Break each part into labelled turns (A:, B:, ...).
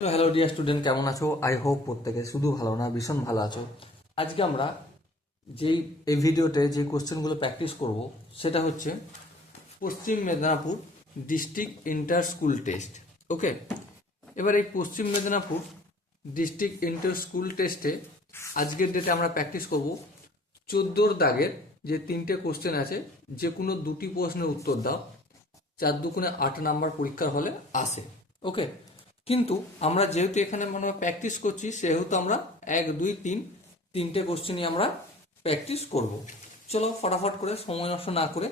A: তো hello dear student কেমন আছো? আই হোপ প্রত্যেকে শুধু ভালো না, ভীষণ ভালো আছো। আজকে আমরা যেই, এই ভিডিওতে যে কোশ্চেনগুলো প্র্যাকটিস করব, সেটা হচ্ছে Paschim Medinipur district inter school test okay এবার এই পশ্চিম মেদিনীপুর ডিস্ট্রিক্ট ইন্টার স্কুল টেস্টে আজকের ডেটে আমরা প্র্যাকটিস করব চোদ্দোর দাগের যে তিনটে কোশ্চেন আছে, যে কোনো দুটি প্রশ্নের উত্তর দাও, চার দুগুণে আট নাম্বার পরীক্ষার হলে আসে ওকে কিন্তু আমরা যেহেতু এখানে মনে প্র্যাকটিস করছি, সেহেতু আমরা এক, দুই, তিন, তিনটে কোশ্চেনই আমরা প্র্যাকটিস করব। চলো ফটাফট করে সময় নষ্ট না করে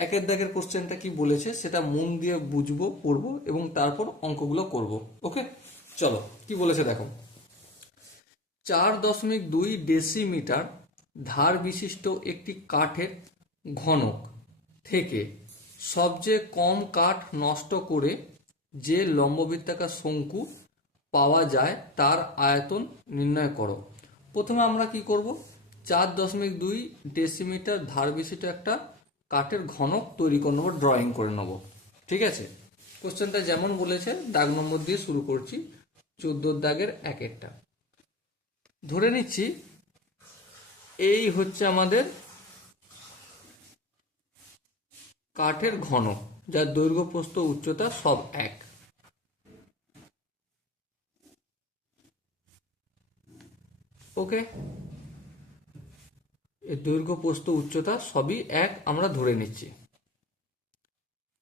A: একের দাগের কোশ্চেনটা কি বলেছে সেটা মন দিয়ে বুঝব, পড়ব এবং তারপর অঙ্কগুলো করব। ওকে? চলো, কি বলেছে দেখো। চার দশমিক দুই ডেসিমিটার ধার বিশিষ্ট একটি কাঠের ঘনক থেকে সবচেয়ে কম কাঠ নষ্ট করে যে লম্ববৃত্তাকার শঙ্কু পাওয়া যায়, তার আয়তন নির্ণয় করো। প্রথমে আমরা কি করব? চার দশমিক দুই ডেসিমিটার ধার বিশিষ্ট একটা কাঠের ঘনক তৈরি করে নেব ড্রয়িং করে নেব। ঠিক আছে? কোশ্চেনটা যেমন বলেছে, দাগ নম্বর দিয়ে শুরু করছি চোদ্দোর দাগের এক একটা। ধরে নিচ্ছি, এই হচ্ছে আমাদের কাঠের ঘন যার দৈর্ঘ্য, প্রস্থ, উচ্চতা সব এক। ওকে? দৈর্ঘ্য, প্রস্থ, উচ্চতা সবই এক, আমরা ধরে নিচ্ছি।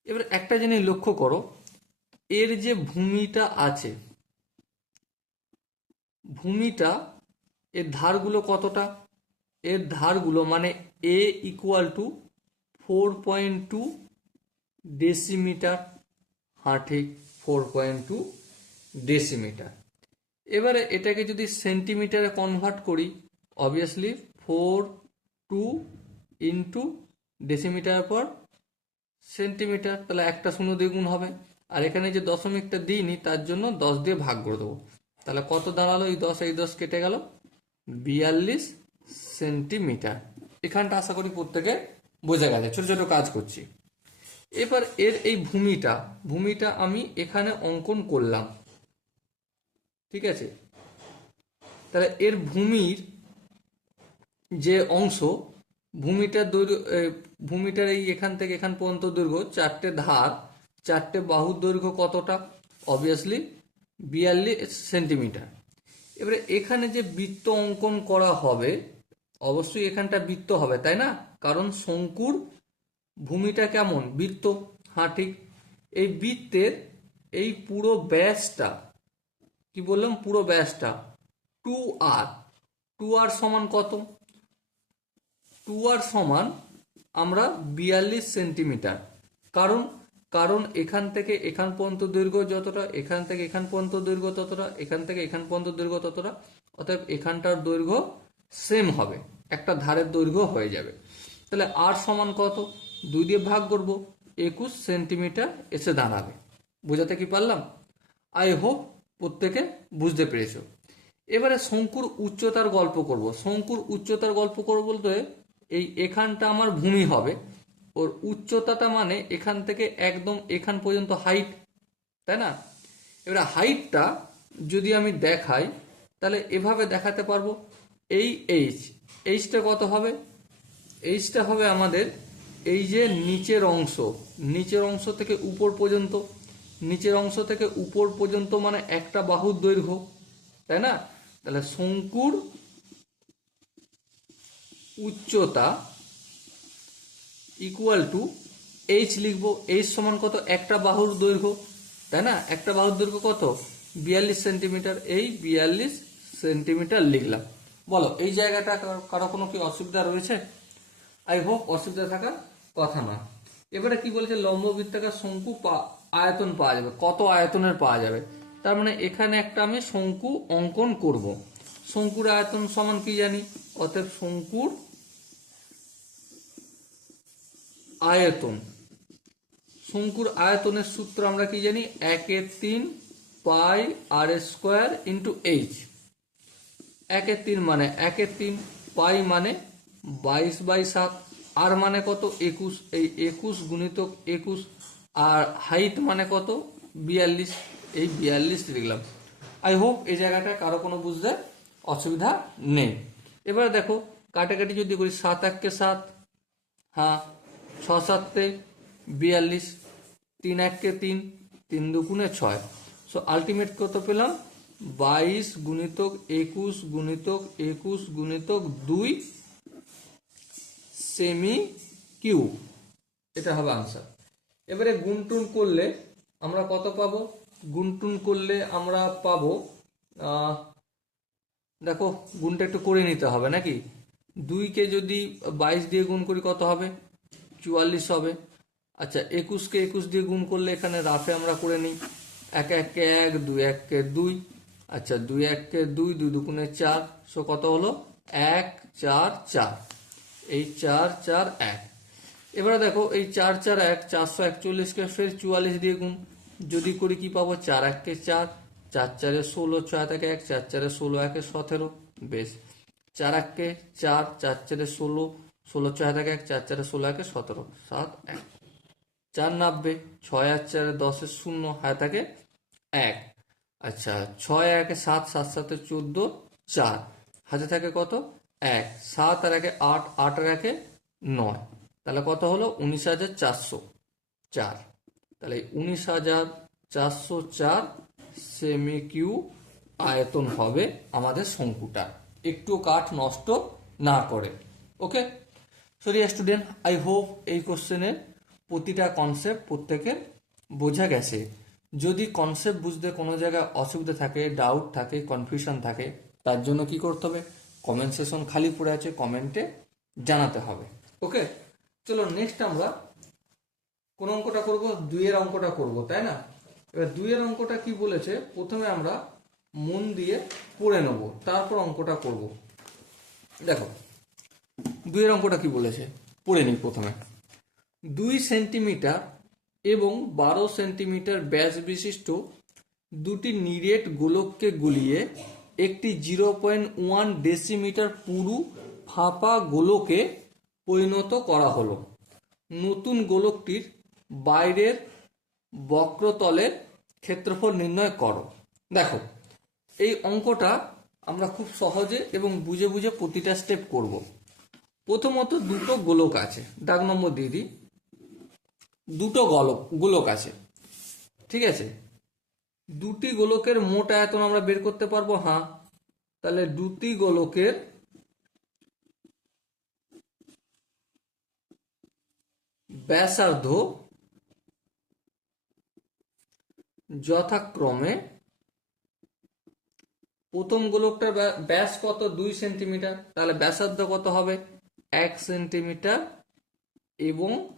A: এবার একটা জিনিস লক্ষ্য করো, এর যে ভূমিটা আছে, ভূমিটা এর ধারগুলো কতটা? এর ধারগুলো মানে A equal to four point two decimetre ঠিক ফোর পয়েন্ট টু ডেসিমিটার এবারে এটাকে যদি সেন্টিমিটারে কনভার্ট করি obviously four two into decimetre পর সেন্টিমিটার তাহলে একটা শূন্য দ্বিগুণ হবে। আর এখানে যে দশমিকটা দিইনি, তার জন্য দশ দিয়ে ভাগ করে দেবো। তাহলে কত দাঁড়াল এই দশ? এই দশ কেটে গেল বিয়াল্লিশ সেন্টিমিটার। এখানটা আশা করি প্রত্যেকে বোঝা গেছে, ছোট ছোট কাজ করছি। এবার এর এই ভূমিটা ভূমিটা আমি এখানে অঙ্কন করলাম। ঠিক আছে? তাহলে এর ভূমির যে অংশ ভূমিটার দৈর্ঘ্য ভূমিটার এই এখান থেকে এখান পর্যন্ত দৈর্ঘ্য, চারটে ধার, চারটে বাহুর দৈর্ঘ্য কতটা? অবভিয়াসলি বিয়াল্লিশ সেন্টিমিটার। এবারে এখানে যে বৃত্ত অঙ্কন করা হবে, অবশ্যই এখানটা বৃত্ত হবে, তাই না? কারণ শঙ্কুর ভূমিটা কেমন? বৃত্ত। হ্যাঁ ঠিক। এই বৃত্তের এই পুরো ব্যাসটা কি বললাম? পুরো ব্যাসটা। টু আর টু আর সমান কত? টু আর সমান আমরা বিয়াল্লিশ সেন্টিমিটার। কারণ কারণ এখান থেকে এখান পর্যন্ত দৈর্ঘ্য যতটা, এখান থেকে এখান পর্যন্ত দৈর্ঘ্য ততটা, এখান থেকে এখান পর্যন্ত দৈর্ঘ্য ততটা, অতএব এখানটার দৈর্ঘ্য সেম হবে। একটা ধারের দৈর্ঘ্য হয়ে যাবে। তাহলে আর সমান কত? দুই দিয়ে ভাগ করব, একুশ সেন্টিমিটার এসে দাঁড়াবে। বোঝাতে কি পারলাম? আই হোপ প্রত্যেকে বুঝতে পেরেছ। এবারে শঙ্কুর উচ্চতার গল্প করব। শঙ্কুর উচ্চতার গল্প করব বলতে এই এখানটা আমার ভূমি হবে। ওর উচ্চতাটা মানে এখান থেকে একদম এখান পর্যন্ত হাইট তাই না? এবারে হাইটটা যদি আমি দেখাই, তাহলে এভাবে দেখাতে পারব। এই এইচ এইচটা কত হবে? এইচটা হবে আমাদের এই যে নিচের অংশ নিচের অংশ থেকে উপর পর্যন্ত। নিচের অংশ থেকে উপর পর্যন্ত মানে একটা বাহুর দৈর্ঘ্য, তাই না? তাহলে শঙ্কুর উচ্চতা ইকুয়াল টু এইচ লিখব। এইচ সমান কত? একটা বাহুর দৈর্ঘ্য, তাই না? একটা বাহুর দৈর্ঘ্য কত? বিয়াল্লিশ সেন্টিমিটার। এই বিয়াল্লিশ সেন্টিমিটার লিখলাম। বলো, এই জায়গাটা কারো- কোনো কি অসুবিধা রয়েছে? আই হোপ অসুবিধা থাকার কথা না এবারে কি বলেছে? লম্ব বৃত্তাকার শঙ্কু পা- আয়তন পাওয়া যাবে, কত আয়তনের পাওয়া যাবে। তার মানে এখানে একটা আমি শঙ্কু অঙ্কন করব। শঙ্কুর আয়তন সমান কি জানি? অতএব শঙ্কুর আয়তন। শঙ্কুর আয়তনের সূত্র আমরা কি জানি? একের তিন pi r square into h. একের তিন মানে একের তিন পাই মানে বাইশ বাই সাত। আর মানে কত? একুশ। এই একুশ গুণিতক একুশ আর হাইট মানে কত? বিয়াল্লিশ, এই বিয়াল্লিশ লিখলাম আই হোপ এই জায়গাটা কারও কোনো বুঝতে অসুবিধা নেই। এবার দেখো, কাটাকাটি যদি করি, সাত এককে সাত হ্যাঁ ছ সাতে বিয়াল্লিশ, তিন এককে তিন তিন দুগুণে ছয়। সো আলটিমেট কত পেলাম? বাইশ গুণিতক একুশ গুণিতক একুশ গুণিতক দুই সেমি কিউ এটা হবে আনসার এবারে গুনটুন করলে আমরা কত পাবো? গুনটুন করলে আমরা পাবো দেখো, গুণটা একটু করে নিতে হবে নাকি? দুইকে যদি বাইশ দিয়ে গুণ করি কত হবে? চুয়াল্লিশ হবে। আচ্ছা একুশকে একুশ দিয়ে গুণ করলে এখানে রাফে আমরা করে নিই। এক এককে এক, দুই এককে দুই। আচ্ছা দুই এককে দুই দুই দুগুণে চার। সো কত হলো? এক, চার চার। এই চার চার, এক। এবারে দেখো, এই চার চার এক, চারশো একচল্লিশকে ফের চুয়াল্লিশ দিয়ে গুণ। যদি করি কি পাবো? চার এককে চার চার চারে ষোলো, ছয় থেকে এক, চার চারে ষোলো একে সতেরো। বেশ। চার এককে চার চার চারে ষোলো ষোলো, ছয় থেকে এক, চার চারে ষোলো একে সতেরো। সাত এক। চার নাব্বে, ছয় আর চারে দশের শূন্য হায় থাকে এক। আচ্ছা ছয় একে সাত সাত সাথে চোদ্দ, চার। হাতে থাকে কত? এক। সাত আর একে আট আট আর একে নয়। তাহলে কত হলো? উনিশ হাজার চারশো চার। তাহলে উনিশ হাজার চারশো চার সেমি কিউ আয়তন হবে আমাদের শঙ্কুটা একটু কাঠ নষ্ট না করে। Okay so dear student I hope এই কোশ্চেনের প্রতিটা কনসেপ্ট প্রত্যেকের বোঝা গেছে। যদি কনসেপ্ট বুঝতে কোনো জায়গায় অসুবিধা থাকে ডাউট থাকে কনফিউশন থাকে, তার জন্য কি করতে হবে? কমেন্ট সেশন খালি পড়ে আছে কমেন্টে জানাতে হবে। ওকে চলো নেক্সট আমরা কোন অঙ্কটা করব? দুইয়ের অঙ্কটা করব, তাই না? এবার দুইয়ের অঙ্কটা কি বলেছে? প্রথমে আমরা মন দিয়ে পড়ে নেব, তারপর অঙ্কটা করব। দেখো, দুইয়ের অঙ্কটা কি বলেছে? পড়ে নিই প্রথমে। দুই সেন্টিমিটার এবং বারো সেন্টিমিটার ব্যাস বিশিষ্ট দুটি নিরেট গোলককে গুলিয়ে একটি জিরো পয়েন্ট ওয়ান ডেসিমিটার পুরু ফাঁপা গোলকে পরিণত করা হলো। নতুন গোলকটির বাইরের বক্রতলের ক্ষেত্রফল নির্ণয় করো। দেখো, এই অঙ্কটা আমরা খুব সহজে এবং বুঝে বুঝে প্রতিটা স্টেপ করব। প্রথমত দুটো গোলক আছে দাগ নম্বর দিয়ে দিই। দুটো গোলক গোলক আছে, ঠিক আছে? দুটি গোলকের মোট আয়তন আমরা বের করতে পারব? হ্যাঁ। তাহলে দুটি গোলকের ব্যাসার্ধ যথাক্রমে প্রথম গোলকটার ব্যা- ব্যাস কত? দুই সেন্টিমিটার। তাহলে ব্যাসার্ধ কত হবে? এক সেন্টিমিটার এবং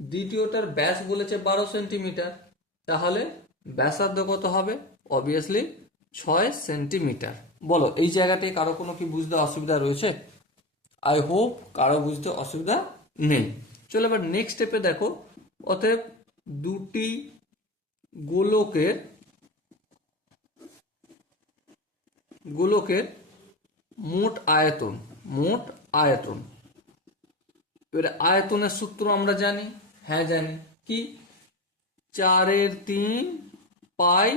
A: দ্বিতীয়টার ব্যাস বলেছে বারো সেন্টিমিটার। তাহলে ব্যাসার্ধ কত হবে? অবভিয়াসলি ছয় সেন্টিমিটার। বলো, এই জায়গাতে কারও কোনো কি বুঝতে অসুবিধা রয়েছে? আই হোপ কারও বুঝতে অসুবিধা নেই। চলো এবার নেক্সট স্টেপে দেখো। অতএব দুটি গোলকের গোলকের মোট আয়তন মোট আয়তন। এবারে আয়তনের সূত্র আমরা জানি হ্যাঁ জানি। কি? চারের তিন পাই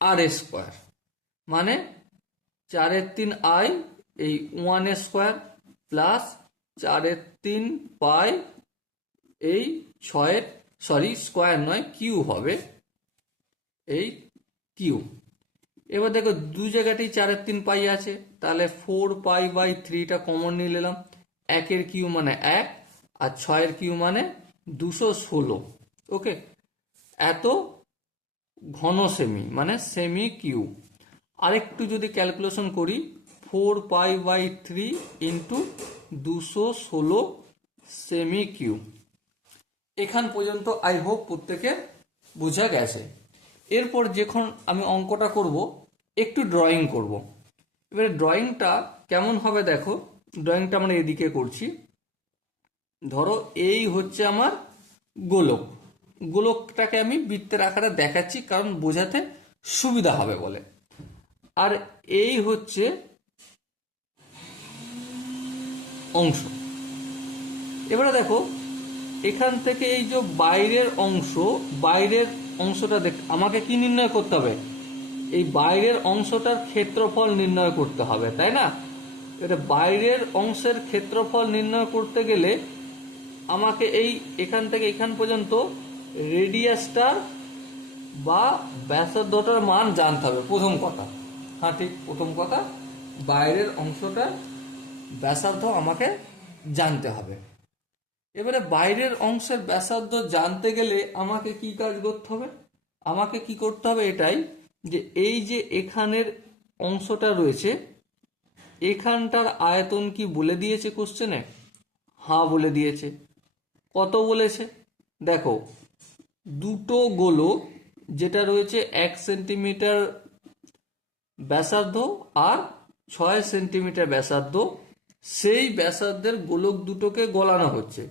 A: আর স্কোয়ার। মানে চারের তিন আই এই ওয়ান স্কোয়ার প্লাস চারের তিন পাই এই ছয়ের সরি স্কোয়ার নয় কিউ হবে। এই কিউ এবার দেখো, দু জায়গাতেই চারের তিন পাই আছে। তাহলে ফোর পাই বাই থ্রিটা কমন নিয়ে নিলাম। একের কিউ মানে এক, আর ছয়ের কিউ মানে দুশো ষোলো। ওকে এত ঘন সেমি মানে সেমি কিউ আরেকটু যদি ক্যালকুলেশন করি four pi by three into দুশো ষোলো সেমি কিউ এখান পর্যন্ত আই হোপ প্রত্যেকে বোঝা গেছে। এরপর যখন আমি অঙ্কটা করব, একটু ড্রয়িং করব। এবারে ড্রয়িংটা কেমন হবে দেখো। ড্রয়িংটা আমরা এদিকে করছি। ধরো এই হচ্ছে আমার গোলক। গোলকটাকে আমি বৃত্তের আকারে দেখাচ্ছি, কারণ বোঝাতে সুবিধা হবে বলে। আর এই হচ্ছে অংশ। এবারে দেখো এখান থেকে এই যে বাইরের অংশ, বাইরের অংশটা দেখ, আমাকে কি নির্ণয় করতে হবে? এই বাইরের অংশটার ক্ষেত্রফল নির্ণয় করতে হবে, তাই না? এটা বাইরের অংশের ক্ষেত্রফল নির্ণয় করতে গেলে আমাকে এই, এখান থেকে এখান পর্যন্ত রেডিয়াসটার বা ব্যাসার্ধটার মান জানতে হবে, প্রথম কথা। হ্যাঁ ঠিক, প্রথম কথা, বাইরের অংশটার ব্যাসার্ধ আমাকে জানতে হবে। এবারে বাইরের অংশের ব্যাসার্ধ জানতে গেলে আমাকে কি কাজ করতে হবে? আমাকে কি করতে হবে এটাই যে এই যে এখানের অংশটা রয়েছে, এখানটার আয়তন কি বলে দিয়েছে কোশ্চেনে হ্যাঁ বলে দিয়েছে। কত বলেছে? দেখো, দুটো গোলক যেটা রয়েছে এক সেন্টিমিটার ব্যাসার্ধ আর ছয় সেন্টিমিটার ব্যাসার্ধ, সেই ব্যাসার্ধের গোলক দুটোকে গলানো হচ্ছে।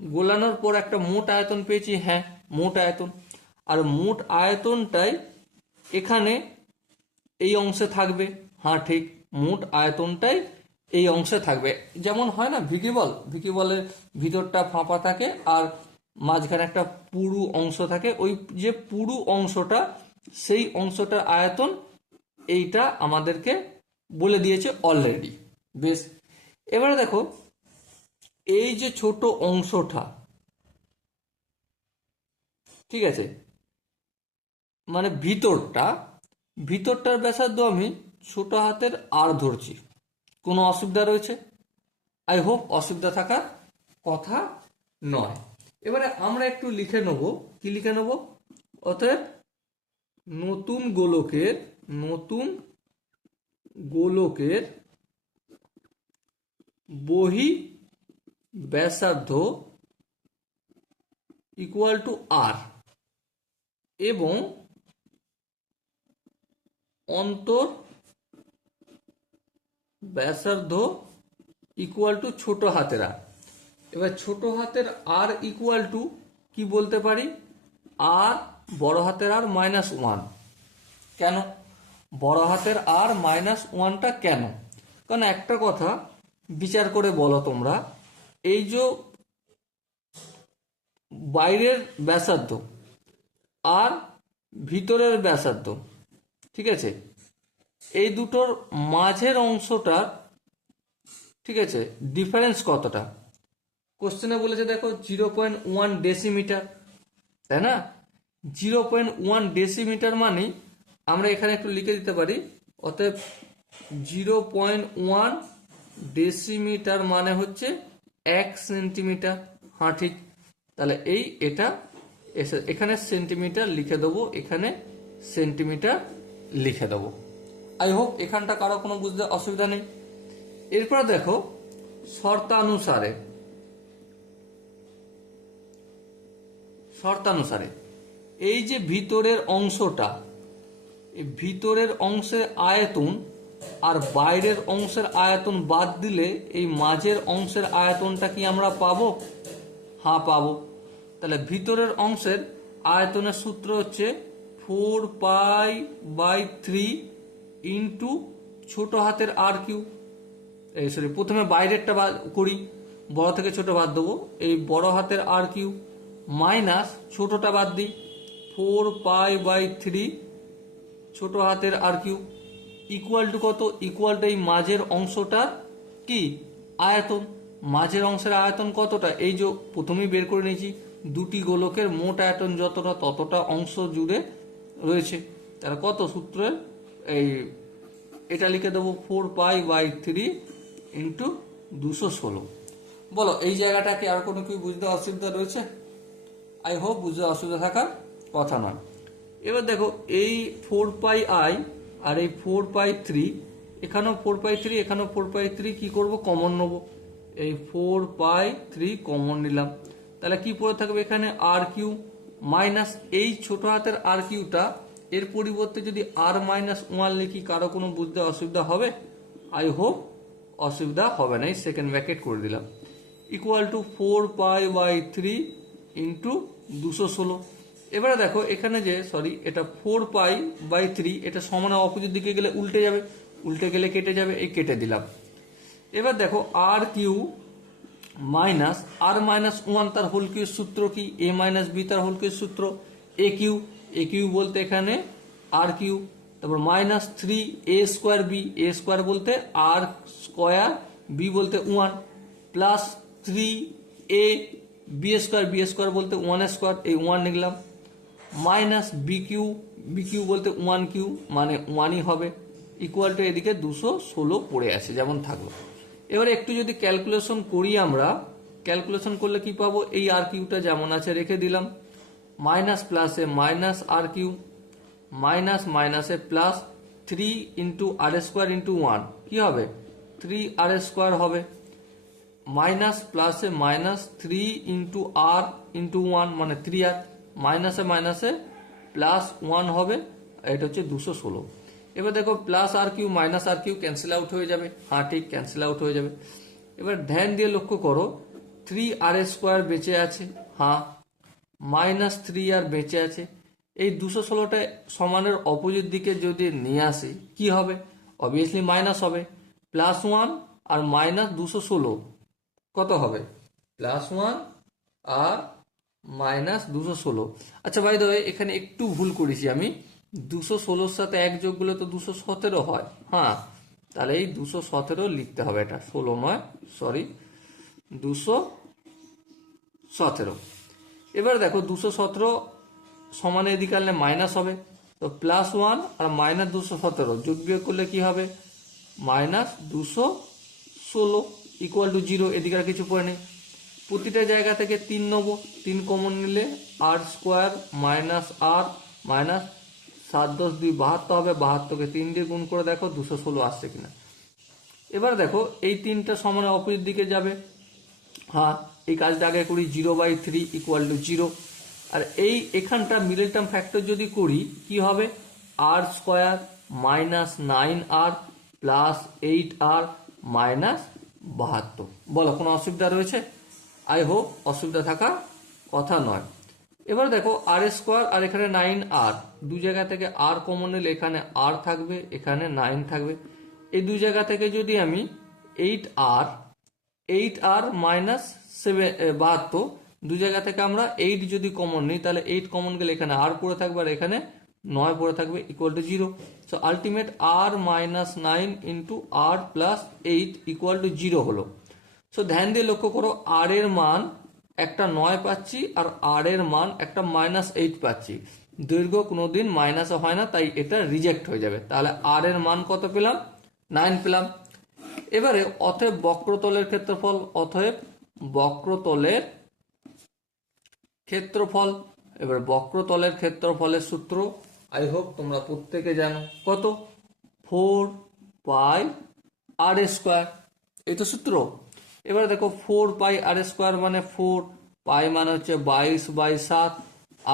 A: গোলানোর পর একটা মোট আয়তন পেয়েছি হ্যাঁ মোট আয়তন। আর মোট আয়তনটাই এখানে এই অংশে থাকবে। হ্যাঁ ঠিক, মোট আয়তনটাই এই অংশে থাকবে। যেমন হয় না, ভিকি বল, ভিকি বলের ভিতরটা ফাঁপা থাকে আর মাঝখানে একটা পুরু অংশ থাকে। ওই যে পুরু অংশটা, সেই অংশটার আয়তন এইটা আমাদেরকে বলে দিয়েছে অলরেডি বেশ, এবারে দেখো এই যে ছোট অংশটা, ঠিক আছে? মানে ভিতরটা, ভিতরটার ব্যাসার্ধ আমি ছোট হাতের আর ধরছি। কোনো অসুবিধা রয়েছে? আই হোপ অসুবিধা থাকার কথা নয়। এবারে আমরা একটু লিখে নেব। কি লিখে নেব? অতএব নতুন গোলকের নতুন গোলকের বহি ব্যাসার্ধ ইকুয়াল টু আর এবং অন্তর ব্যাসার্ধ ইকুয়াল টু ছোট হাতের আর এবার ছোট হাতের আর ইকুয়াল টু কি বলতে পারি? আর বড় হাতের আর মাইনাস ওয়ান কেন? বড় হাতের আর মাইনাস ওয়ানটা কেন? কারণ একটা কথা বিচার করে বলো তোমরা। এই যে বাইরের ব্যাসার্ধ আর ভিতরের ব্যাসার্ধ, ঠিক আছে? এই দুটোর মাঝের অংশটা, ঠিক আছে ডিফারেন্স কতটা? কোশ্চেনে বলেছে, দেখো জিরো পয়েন্ট ওয়ান ডেসিমিটার তাই না? জিরো পয়েন্ট ওয়ান ডেসিমিটার মানে আমরা এখানে একটু লিখে দিতে পারি, অতএব জিরো পয়েন্ট ওয়ান ডেসিমিটার মানে হচ্ছে এক সেন্টিমিটার। হ্যাঁ ঠিক। তাহলে এই এটা এখানে সেন্টিমিটার লিখে দেবো, এখানে সেন্টিমিটার লিখে দেবো। আই হোপ এখানটা কারও কোনো বুঝতে অসুবিধা নেই। এরপর দেখো, শর্তানুসারে শর্তানুসারে, এই যে ভিতরের অংশটা ভিতরের অংশের আয়তন আর বাইরের অংশের আয়তন বাদ দিলে এই মাঝের অংশের আয়তনটা কি আমরা পাবো? হ্যাঁ পাবো। তাহলে ভিতরের অংশের আয়তনের সূত্র হচ্ছে four pi by three into ছোট হাতের আর কিউ এই, সরি, প্রথমে বাইরেরটা বাদ করি, বড় থেকে ছোট বাদ দেবো। এই বড় হাতের আর কিউ মাইনাস ছোটটা বাদ দিই। ফোর পাই বাই থ্রি ছোট হাতের আর কিউ ইকুয়াল টু কত? ইকুয়াল টু এই মাঝের অংশটার কি? আয়তন। মাঝের অংশের আয়তন কতটা? এই যে প্রথমেই বের করে নিয়েছি, দুটি গোলকের মোট আয়তন যতটা, ততটা অংশ জুড়ে রয়েছে। তাহলে কত সূত্রের এই, এটা লিখে দেবো four pi by three into দুশো ষোলো। বলো, এই জায়গাটা কি আর কোনো কি বুঝতে অসুবিধা রয়েছে? আই হোপ বুঝতে অসুবিধা থাকার কথা নয়। এবার দেখো, এই ফোর পাই আই আর এই ফোর পাই থ্রি এখানেও ফোর পাই থ্রি এখানেও ফোর পাই থ্রি কী করব? কমন নেব। এই ফোর পাই থ্রি কমন নিলাম। তাহলে কি পড়ে থাকবে এখানে? আর কিউ মাইনাস এই ছোট হাতের আর কিউটা এর পরিবর্তে যদি আর মাইনাস ওয়ান লিখি, কারও কোনো বুঝতে অসুবিধা হবে? আই হোপ অসুবিধা হবে না। এই সেকেন্ড ব্যাকেট করে দিলাম। Equal to four pi by three into দুশো ষোলো। এবারে দেখো, এখানে যে সরি এটা ফোর পাই বাই থ্রি এটা সমান অপোজিট দিকে গেলে উল্টে যাবে, উল্টে গেলে কেটে যাবে, এই কেটে দিলাম। এবার দেখো r cube minus r minus one তার হোল কিউর সূত্র কি? এ মাইনাস বি তার হোল কিউর সূত্র এ কিউ এ কিউ বলতে এখানে আর কিউ, তারপর minus three a square b a square বলতে আর স্কোয়ার বি বলতে one plus three a b square b square বলতে ওয়ান স্কোয়ার এই ওয়ান লিখলাম minus b cube b cube বলতে ওয়ান কিউ মানে ওয়ানই হবে ইকুয়াল টু এদিকে দুশো ষোলো পড়ে আছে, যেমন থাকল। এবারে একটু যদি ক্যালকুলেশন করি আমরা ক্যালকুলেশন করলে কি পাবো? এই আর কিউটা যেমন আছে, রেখে দিলাম। মাইনাস প্লাসে মাইনাস আর কিউ মাইনাস মাইনাসে plus three into r square into one কি হবে? থ্রি আর স্কোয়ার হবে। মাইনাস প্লাসে minus three into r into one মানে থ্রি আর মাইনাসে মাইনাসে প্লাস ওয়ান হবে, এটা হচ্ছে দুশো ষোলো। এবার দেখো plus r cube minus r cube cancel out হয়ে যাবে। হ্যাঁ ঠিক ক্যান্সেল আউট হয়ে যাবে। এবার ধ্যান দিয়ে লক্ষ্য করো থ্রি আর স্কোয়ার বেঁচে আছে হ্যাঁ মাইনাস থ্রি আর বেঁচে আছে। এই দুশো ষোলোটা সমানের অপোজিট দিকে যদি নিয়ে আসি, কি হবে? অবভিয়াসলি মাইনাস হবে। প্লাস ওয়ান আর মাইনাস দুশো ষোলো, কত হবে? প্লাস ওয়ান আর মাইনাস দুশো ষোলো। আচ্ছা ভাই দাদা এখানে একটু ভুল করেছি আমি। দুশো ষোলোর সাথে এক যোগ করলে তো দুশো সতেরো হয়। হ্যাঁ তাহলে এই দুশো সতেরো লিখতে হবে এটা। ষোলো নয় সরি দুশো সতেরো। এবার দেখো, দুশো সতেরো সমানে এদিকে আনলে মাইনাস হবে। তো প্লাস ওয়ান আর মাইনাস দুশো সতেরো যোগ বিয়োগ করলে কি হবে? মাইনাস দুশো ষোলো ইকুয়াল টু জিরো এদিকে আর কিছু পড়ে নেই। প্রতিটা জায়গা থেকে তিন নেব। তিন কমন নিলে r square minus r minus সাত দশ দুই বাহাত্তর হবে। বাহাত্তরকে তিন দিয়ে গুণ করে দেখো, দুশো ষোলো আসছে কিনা। এবার দেখো, এই তিনটা সমানে অপোজিট দিকে যাবে। হ্যাঁ এই কাজটা আগে করি zero by three equal to zero আর এই এখানটা মিডল টার্ম ফ্যাক্টর যদি করি, কি হবে? R square minus nine r plus eight r minus বাহাত্তর। বলো, কোনো অসুবিধা রয়েছে? আই হোপ অসুবিধা থাকার কথা নয়। এবার দেখো আর স্কোয়ার আর এখানে নাইন আর। দু জায়গা থেকে আর কমন নিলে এখানে আর থাকবে, এখানে নাইন থাকবে। এই দু জায়গা থেকে যদি আমি eight r eight r minus seven বাহাত্তর, দু জায়গা থেকে আমরা এইট যদি কমন নিই, তাহলে এইট কমন গেলে এখানে আর পড়ে থাকবে আর এখানে নয় পড়ে থাকবে equal to zero so ultimate r minus nine into r plus eight equal to zero হলো। সো ধ্যান দিয়ে লক্ষ্য করো আর এর মান একটা নয় পাচ্ছি আর আর এর মান একটা মাইনাস এইট পাচ্ছি। দৈর্ঘ্য কোনোদিন মাইনাসে হয় না, তাই এটা রিজেক্ট হয়ে যাবে। তাহলে আর এর মান কত পেলাম? নাইন পেলাম। এবারে অতএব বক্রতলের ক্ষেত্রফল, অতএব বক্রতলের ক্ষেত্রফল, এবার বক্রতলের ক্ষেত্রফলের সূত্র আই হোপ তোমরা প্রত্যেকে জানো। কত? ফোর পাই আর স্কোয়ার এই তো সূত্র। এবার দেখো ফোর পাই আর স্কোয়ার মানে ফোর পাই মানে হচ্ছে বাইশ বাই সাত,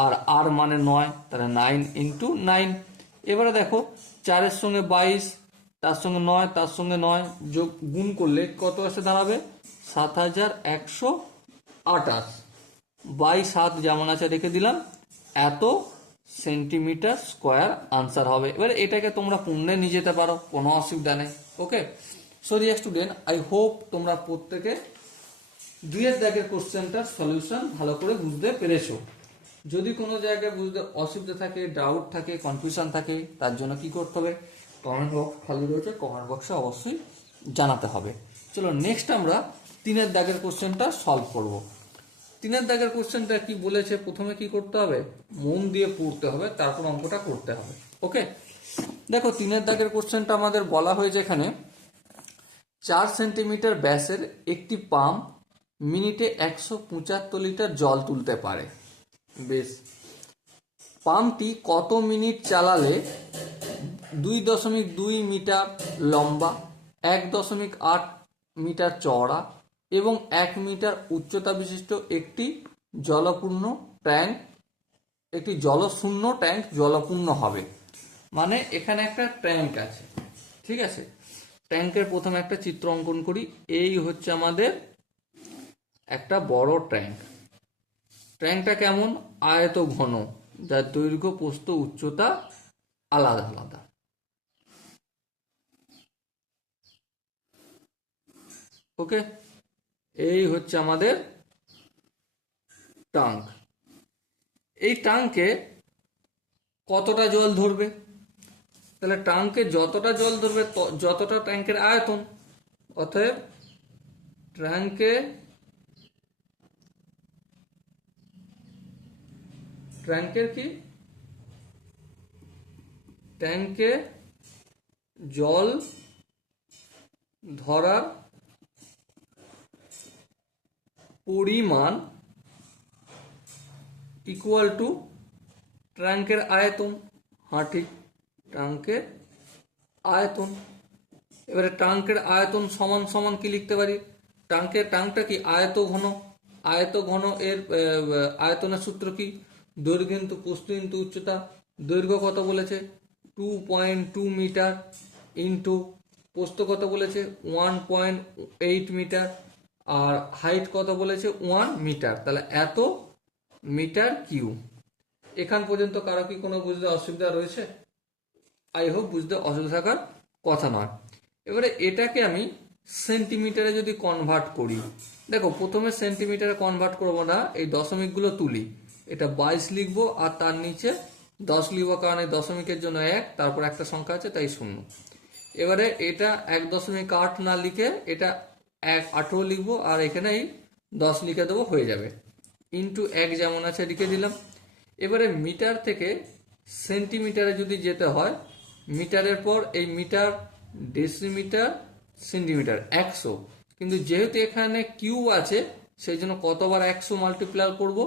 A: আর আর মানে নয়, তাহলে নাইন ইন্টু নাইন এবারে দেখো চারের সঙ্গে বাইশ, তার সঙ্গে নয়, তার সঙ্গে নয় যোগ গুণ করলে কত আসে দাঁড়াবে? সাত হাজার একশো আটাশ বাই সাত যেমন আছে রেখে দিলাম, এত সেন্টিমিটার স্কোয়ার আনসার হবে। এবার এটাকে তোমরা পূর্ণে নিয়ে যেতে পারো, কোনো অসুবিধা নেই okay so dear student I hope তোমরা প্রত্যেকে দুইয়ের দাগের কোশ্চেনটার সলিউশন ভালো করে বুঝতে পেরেছ যদি কোনো জায়গায় বুঝতে অসুবিধা থাকে ডাউট থাকে কনফিউশন থাকে তার জন্য কি করতে হবে কমেন্ট বক্স খালি রয়েছে কমেন্ট বক্সে অবশ্যই জানাতে হবে চলো নেক্সট আমরা তিনের দাগের কোশ্চেনটা সলভ করব তিনের দাগের কোশ্চেনটা কি বলেছে প্রথমে কি করতে হবে মন দিয়ে পড়তে হবে তারপর অঙ্কটা করতে হবে ওকে দেখো তিনের দাগের কোশ্চেনটা আমাদের বলা হয়েছে এখানে চার সেন্টিমিটার ব্যাসের একটি পাম্প মিনিটে একশো পঁচাত্তর লিটার জল তুলতে পারে। বেশ। পাম্পটি কত মিনিট চালালে দুই দশমিক দুই মিটার লম্বা, এক দশমিক আট মিটার চওড়া এবং এক মিটার উচ্চতা বিশিষ্ট একটি জলপূর্ণ ট্যাঙ্ক, একটি জলশূন্য ট্যাঙ্ক জলপূর্ণ হবে। মানে এখানে একটা ট্যাঙ্ক আছে। ঠিক আছে? ট্যাঙ্কের প্রথমে একটা চিত্র অঙ্কন করি। এই হচ্ছে আমাদের একটা বড় ট্যাঙ্ক। ট্যাঙ্কটা কেমন? আয়ত ঘন, যার দৈর্ঘ্য, প্রস্থ, উচ্চতা আলাদা আলাদা। ওকে? এই হচ্ছে আমাদের টাঙ্ক এই টাঙ্কে কতটা জল ধরবে? তাহলে ট্যাঙ্কে যতটা জল ধরবে যতটা ট্যাঙ্কের আয়তন, অতএব ট্যাঙ্কে ট্যাঙ্কের কি? ট্যাঙ্কে জল ধরার পরিমাণ ইকুয়াল টু ট্যাঙ্কের আয়তন হ্যাঁ ঠিক ট্যাঙ্কের আয়তন। এবারে ট্যাঙ্কের আয়তন সমান সমান কি লিখতে পারি? ট্যাঙ্কের ট্যাঙ্কটা কি আয়ত ঘন? আয়ত ঘন এর আয়তনের সূত্র কি? দৈর্ঘ্য ইন্টু প্রস্থ ইন্টু উচ্চতা। দৈর্ঘ্য কত বলেছে? Two point two metre into প্রস্থ কত বলেছে? ওয়ান পয়েন্ট এইট মিটার আর হাইট কত বলেছে? ওয়ান মিটার তাহলে এত মিটার কিউ এখান পর্যন্ত কারও কি কোনো বুঝতে অসুবিধা রয়েছে? আই হোপ বুঝতে অসুবিধা থাকার কথা নয়। এবারে এটাকে আমি সেন্টিমিটারে যদি কনভার্ট করি, দেখো প্রথমে সেন্টিমিটারে কনভার্ট করব না, এই দশমিকগুলো তুলি। এটা বাইশ লিখব আর তার নিচে দশ লিখব কারণ এই দশমিকের জন্য এক, তারপর একটা সংখ্যা আছে, তাই শূন্য। এবারে এটা এক দশমিক আট না লিখে এটা এক আঠেরো লিখব আর এখানে এই দশ লিখে দেবো, হয়ে যাবে। ইন্টু এক যেমন আছে, লিখে দিলাম। এবারে মিটার থেকে সেন্টিমিটারে যদি যেতে হয় মিটারের পর এই মিটার, ডেসিমিটার, সেন্টিমিটার, একশো। কিন্তু যেহেতু এখানে কিউ আছে সেই জন্য কতবার একশো মাল্টিপ্লাই করব?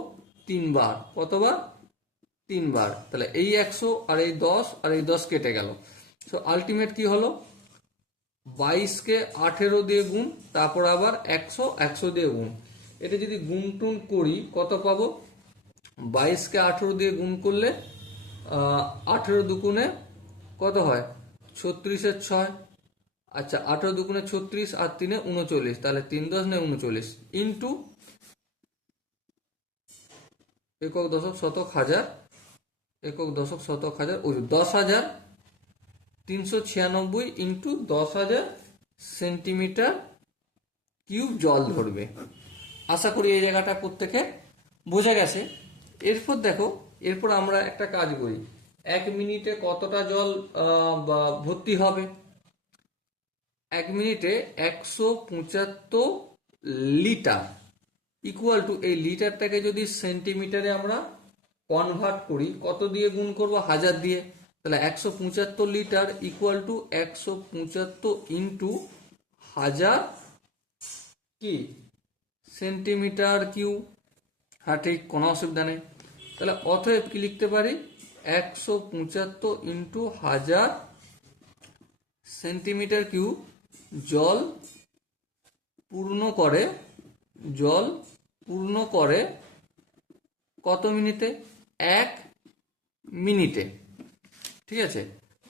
A: তিনবার। কতবার? তিনবার। তাহলে এই একশো আর এই দশ, আর এই দশ কেটে গেল। সো আলটিমেট কি হলো? বাইশকে আঠেরো দিয়ে গুণ, তারপর আবার একশো একশো দিয়ে গুণ। এটা যদি গুণ টুন করি, কত পাবো? বাইশকে আঠেরো দিয়ে গুণ করলে আঠেরো দুগুণে কত হয়? ছত্রিশের ছয়। আচ্ছা আঠেরো দুগুণে ছত্রিশ আর তিনে উনচল্লিশ। তাহলে তিন দশ নেই উনচল্লিশ ইন্টু একক দশক শতক হাজার, একক দশক শতক হাজার ওই দশ হাজার তিনশো ছিয়ানব্বই ইন্টু দশ হাজার সেন্টিমিটার কিউব জল ধরবে। আশা করি এই জায়গাটা প্রত্যেকে বোঝা গেছে। এরপর দেখো, এরপর আমরা একটা কাজ করি। এক মিনিটে কতটা জল ভর্তি হবে? এক মিনিটে একশো পঁচাত্তর লিটার ইকুয়াল টু এই লিটারটাকে যদি সেন্টিমিটারে আমরা কনভার্ট করি, কত দিয়ে গুণ করব? হাজার দিয়ে। তাহলে একশো পঁচাত্তর লিটার ইকুয়াল টু একশো পঁচাত্তর ইন্টু হাজার কি? সেন্টিমিটার কিউ হ্যাঁ ঠিক, কোনো অসুবিধা নেই। তাহলে অতএব কি লিখতে পারি? একশো পঁচাত্তর ইন্টু হাজার সেন্টিমিটার কিউ জল পূর্ণ করে, জল পূর্ণ করে কত মিনিটে? এক মিনিটে। ঠিক আছে?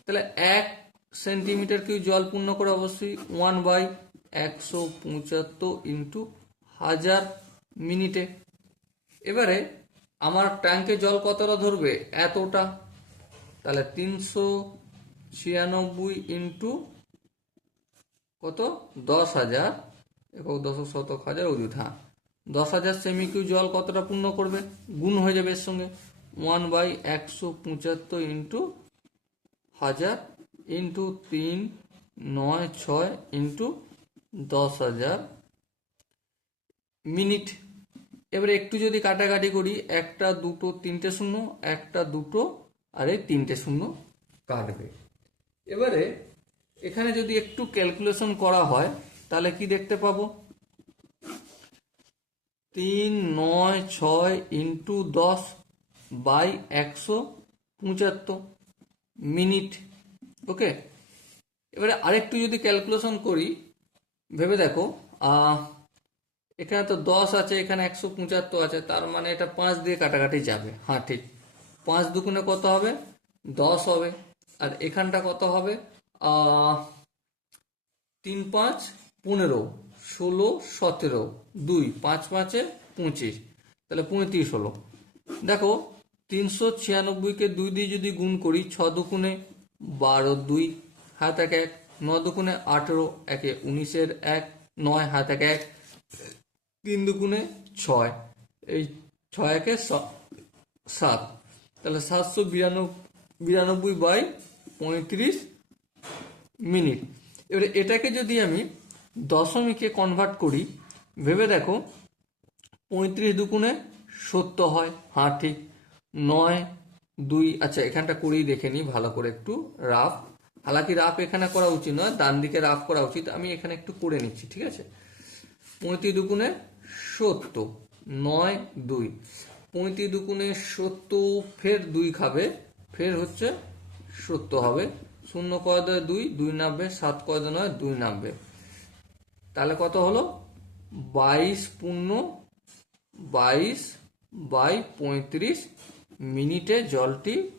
A: তাহলে এক সেন্টিমিটার কিউ জল পূর্ণ করে অবশ্যই ওয়ান বাই একশো পঁচাত্তর ইন্টু হাজার মিনিটে। এবারে আমার ট্যাঙ্কে জল কতটা ধরবে? এতটা। তাহলে তিনশো ছিয়ানব্বই ইন্টু কত? দশ হাজার। একক দশক শতক হাজার হ্যাঁ দশ হাজার সেমি কিউ জল কতটা পূর্ণ করবে? গুণ হয়ে যাবে এর সঙ্গে। ওয়ান বাই একশো পঁচাত্তর ইন্টু হাজার ইন্টু তিন, নয়, ছয় ইন্টু দশ হাজার মিনিট। এবারে একটু যদি কাটাকাটি করি, একটা দুটো তিনটে শূন্য, একটা দুটো আর এই তিনটে শূন্য কাটবে। এবারে এখানে যদি একটু ক্যালকুলেশন করা হয়, তাহলে কি দেখতে পাবো? তিন, নয়, ছয় ইন্টু দশ বাই একশো পঁচাত্তর মিনিট। ওকে? এবারে আরেকটু যদি ক্যালকুলেশন করি, ভেবে দেখো এখানে তো দশ আছে, এখানে একশো পঁচাত্তর আছে, তার মানে এটা পাঁচ দিয়ে কাটাকাটি যাবে। হ্যাঁ ঠিক। পাঁচ দুগুণে কত হবে? দশ হবে। আর এখানটা কত হবে? তিন পাঁচ পনেরো, ষোলো সতেরো, দুই, পাঁচ পাঁচে পঁচিশ। তাহলে পঁয়ত্রিশ হলো। দেখো, তিনশো ছিয়ানব্বইকে দুই দিয়ে যদি গুণ করি, ছ দুগুণে বারো দুই, হাত এক এক, ন দুগুণে আঠেরো, একে উনিশের এক, নয়, হাত এক এক তিন দুগুণে ছয়। এই ছয় একে সাত। তাহলে সাতশো বিরানব্বই বিরানব্বই বাই পঁয়ত্রিশ মিনিট। এবারে এটাকে যদি আমি দশমিকে কনভার্ট করি, ভেবে দেখো, পঁয়ত্রিশ দুগুণে সত্তর হয় হ্যাঁ ঠিক নয়, দুই আচ্ছা এখানটা করেই দেখে নিই, ভালো করে একটু রাফ। হালাকি রাফ এখানে করা উচিত নয় ডান দিকে রাফ করা উচিত। আমি এখানে একটু করে নিচ্ছি, ঠিক আছে? পঁয়ত্রিশ দুগুণে সত্তর, নয়, দুই। পঁয়ত্রিশ দুগুণে সত্য ফের দুই খাবে, ফের হচ্ছে সত্য হবে। শূন্য কয় দুই দুই নামবে, সাত কয় নয়, দুই নামবে। তাহলে কত হলো? বাইশ পূর্ণ, বাইশ বাই পঁয়ত্রিশ মিনিটে জলটি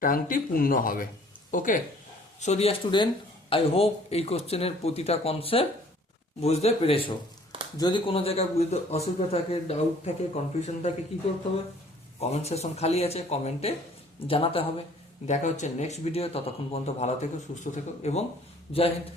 A: ট্যাঙ্কটি পূর্ণ হবে। Okay? So dear student I hope এই কোশ্চেনের প্রতিটা কনসেপ্ট বুঝতে পেরেছ। যদি কোনো জায়গায় বুঝতে অসুবিধা থাকে ডাউট থাকে কনফিউশন থাকে, কি করতে হবে? কমেন্ট সেকশন খালি আছে কমেন্টে জানাতে হবে। দেখা হচ্ছে নেক্সট ভিডিও ততক্ষণ পর্যন্ত ভালো থেকো, সুস্থ থেকো, এবং জয় হিন্দ।